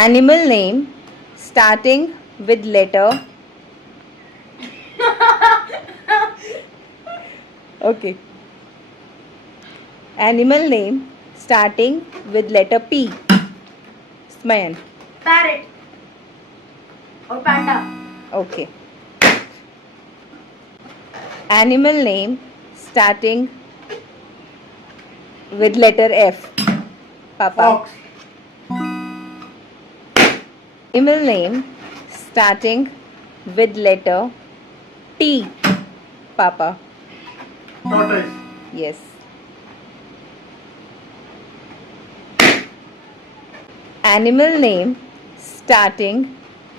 Animal name starting with letter. Okay. Animal name starting with letter P. Smayan. Parrot or panda. Okay. Animal name starting with letter F. Papa. Fox. Animal name starting with letter T. Papa. Tortoise. Yes. Animal name starting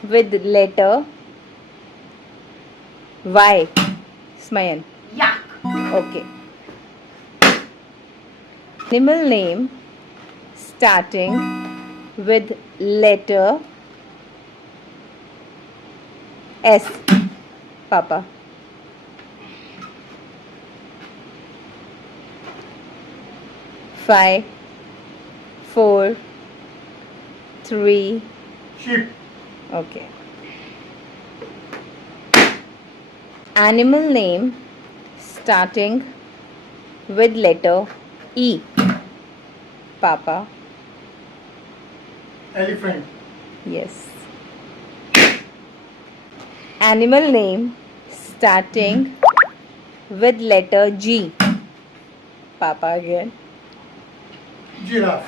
with letter Y. Smayan. Yak. Okay. Animal name starting with letter S. Papa. Five, four, three. Sheep. Okay. Animal name starting with letter E. Papa. Elephant. Yes. Animal name starting with letter G. Papa again. Giraffe.